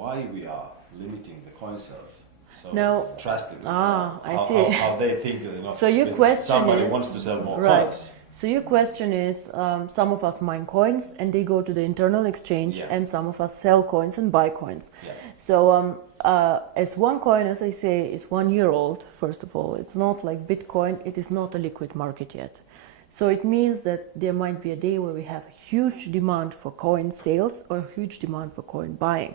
why we are limiting the coin sales so Now, drastically. I see. How they think, So your question somebody is, wants to sell more right. coins. So your question is, some of us mine coins and they go to the internal exchange, Yeah. and some of us sell coins and buy coins. Yeah. So as OneCoin, as I say, is 1 year old, first of all. It's not like Bitcoin, it is not a liquid market yet. So it means that there might be a day where we have a huge demand for coin sales or a huge demand for coin buying.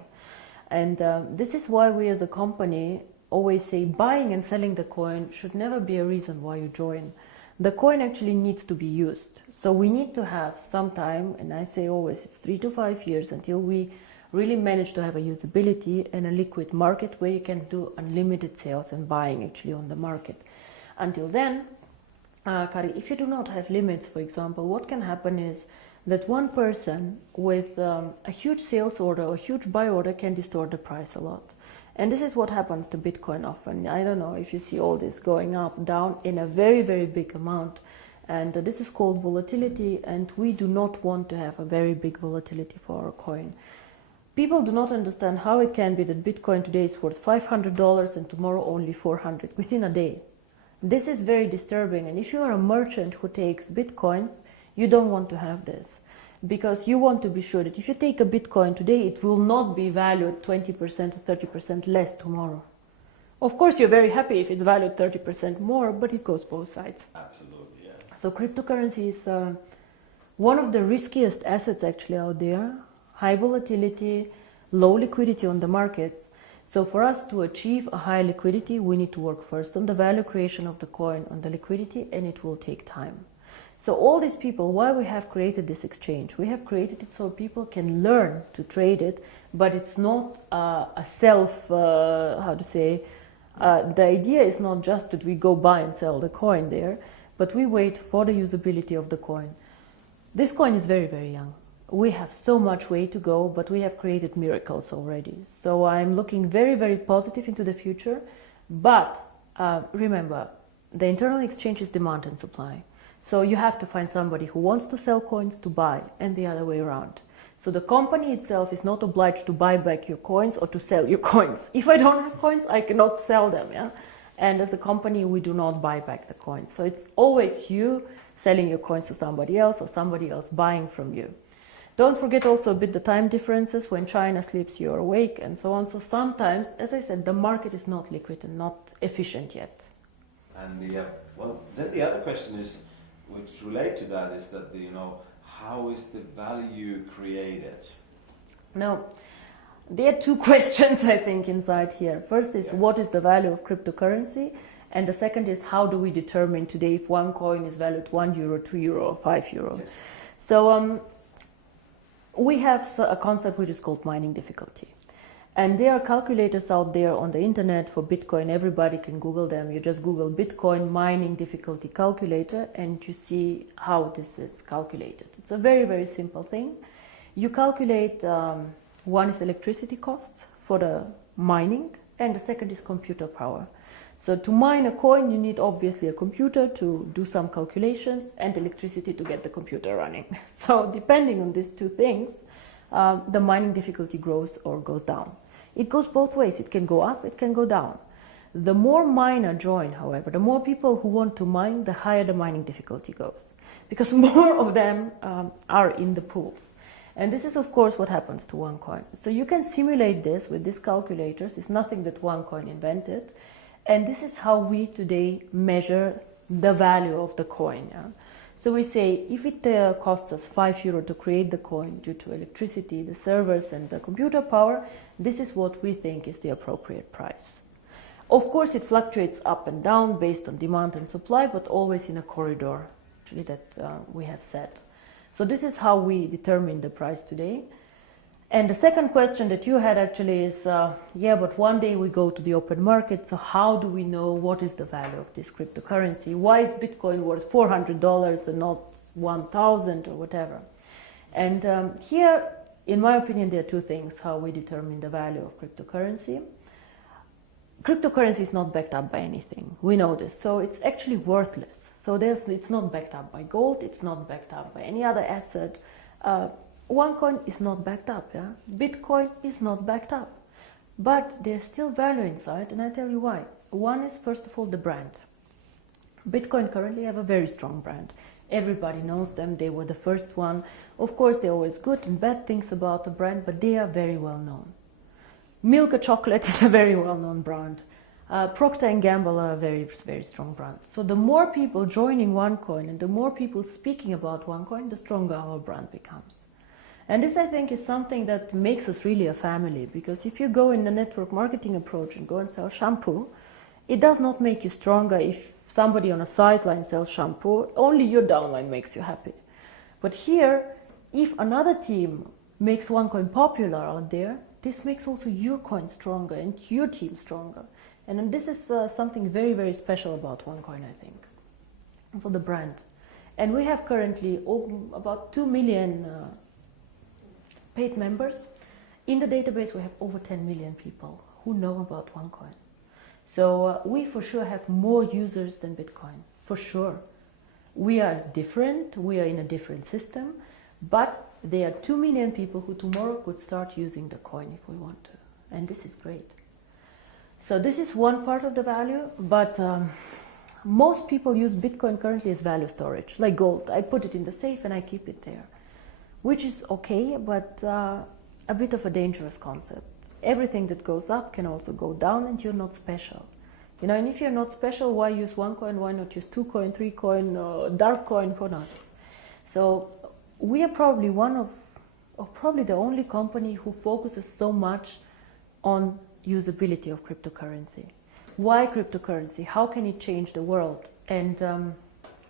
And this is why we as a company always say buying and selling the coin should never be a reason why you join. The coin actually needs to be used. So we need to have some time, and I say always it's 3 to 5 years until we really manage to have a usability and a liquid market where you can do unlimited sales and buying actually on the market. Until then, Kari, if you do not have limits, for example, what can happen is that one person with a huge sales order or huge buy order can distort the price a lot. And this is what happens to Bitcoin often. I don't know if you see all this going up, down in a very, very big amount. And this is called volatility, and we do not want to have a very big volatility for our coin. People do not understand how it can be that Bitcoin today is worth $500 and tomorrow only 400 within a day. This is very disturbing, and if you are a merchant who takes Bitcoins, you don't want to have this, because you want to be sure that if you take a Bitcoin today, it will not be valued 20% or 30% less tomorrow. Of course, you're very happy if it's valued 30% more, but it goes both sides. Absolutely, yeah. So cryptocurrency is one of the riskiest assets actually out there. High volatility, low liquidity on the markets. So for us to achieve a high liquidity, we need to work first on the value creation of the coin, on the liquidity, and it will take time. So all these people, why we have created this exchange? We have created it so people can learn to trade it, but it's not a self, the idea is not just that we go buy and sell the coin there, but we wait for the usability of the coin. This coin is very, very young. We have so much way to go, but we have created miracles already. So I'm looking very, very positive into the future. But remember, the internal exchange is demand and supply. So you have to find somebody who wants to sell coins to buy, and the other way around. So the company itself is not obliged to buy back your coins or to sell your coins. If I don't have coins, I cannot sell them. Yeah? And as a company, we do not buy back the coins. So it's always you selling your coins to somebody else or somebody else buying from you. Don't forget also a bit the time differences. When China sleeps, you're awake, and so on. So sometimes, as I said, the market is not liquid and not efficient yet. And then the other question is, which relate to that, is that how is the value created? Now, there are two questions I think inside here. First is what is the value of cryptocurrency, and the second is how do we determine today if one coin is valued €1, €2, or €5? Yes. So we have a concept which is called mining difficulty. And there are calculators out there on the internet for Bitcoin. Everybody can Google them. You just Google Bitcoin mining difficulty calculator and you see how this is calculated. It's a very, very simple thing. You calculate, one is electricity costs for the mining, and the second is computer power. So to mine a coin, you need obviously a computer to do some calculations and electricity to get the computer running. So depending on these two things, the mining difficulty grows or goes down. It goes both ways. It can go up, it can go down. The more miner join, however, the more people who want to mine, the higher the mining difficulty goes, because more of them are in the pools. And this is, of course, what happens to OneCoin. So you can simulate this with these calculators. It's nothing that OneCoin invented. And this is how we today measure the value of the coin. Yeah? So we say if it costs us €5 to create the coin due to electricity, the servers and the computer power, this is what we think is the appropriate price. Of course, it fluctuates up and down based on demand and supply, but always in a corridor actually that we have set. So this is how we determine the price today. And the second question that you had actually is, but one day we go to the open market, so how do we know what is the value of this cryptocurrency? Why is Bitcoin worth $400 and not 1,000 or whatever? And here, in my opinion, there are two things how we determine the value of cryptocurrency. Cryptocurrency is not backed up by anything. We know this. So it's actually worthless. So it's not backed up by gold. It's not backed up by any other asset. OneCoin is not backed up. Yeah? Bitcoin is not backed up. But there's still value inside, and I'll tell you why. One is, first of all, the brand. Bitcoin currently have a very strong brand. Everybody knows them, they were the first one. Of course, there are always good and bad things about the brand, but they are very well known. Milka Chocolate is a very well-known brand. Procter & Gamble are a very, very strong brand. So the more people joining OneCoin and the more people speaking about OneCoin, the stronger our brand becomes. And this, I think, is something that makes us really a family, because if you go in the network marketing approach and go and sell shampoo, it does not make you stronger if somebody on a sideline sells shampoo. Only your downline makes you happy. But here, if another team makes OneCoin popular out there, this makes also your coin stronger and your team stronger. And this is something very, very special about OneCoin, I think. And so the brand. And we have currently about 2 million paid members. In the database, we have over 10 million people who know about OneCoin. So we for sure have more users than Bitcoin, for sure. We are different, we are in a different system, but there are 2 million people who tomorrow could start using the coin if we want to. And this is great. So this is one part of the value, but most people use Bitcoin currently as value storage, like gold. I put it in the safe and I keep it there, which is okay, but a bit of a dangerous concept. Everything that goes up can also go down, and you're not special. You know, and if you're not special, why use OneCoin? Why not use 2 coin, 3 coin, dark coin, who knows? So we are probably one of, or probably the only company who focuses so much on usability of cryptocurrency. Why cryptocurrency? How can it change the world? And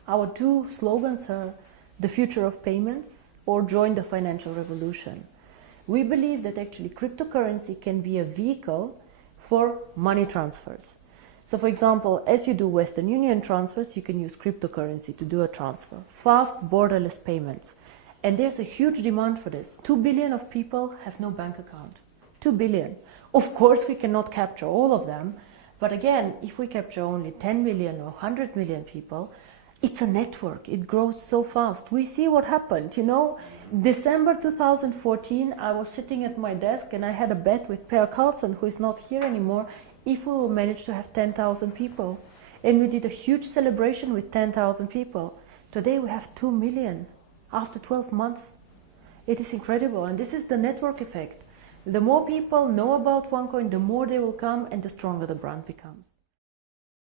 our 2 slogans are the future of payments or join the financial revolution. We believe that actually cryptocurrency can be a vehicle for money transfers. So for example, as you do Western Union transfers, you can use cryptocurrency to do a transfer. Fast, borderless payments. And there's a huge demand for this. 2 billion of people have no bank account. 2 billion. Of course, we cannot capture all of them. But again, if we capture only 10 million or 100 million people, it's a network. It grows so fast. We see what happened, you know. December 2014, I was sitting at my desk and I had a bet with Per Carlson, who is not here anymore, if we will manage to have 10,000 people. And we did a huge celebration with 10,000 people. Today we have 2 million after 12 months. It is incredible, and this is the network effect. The more people know about OneCoin, the more they will come and the stronger the brand becomes.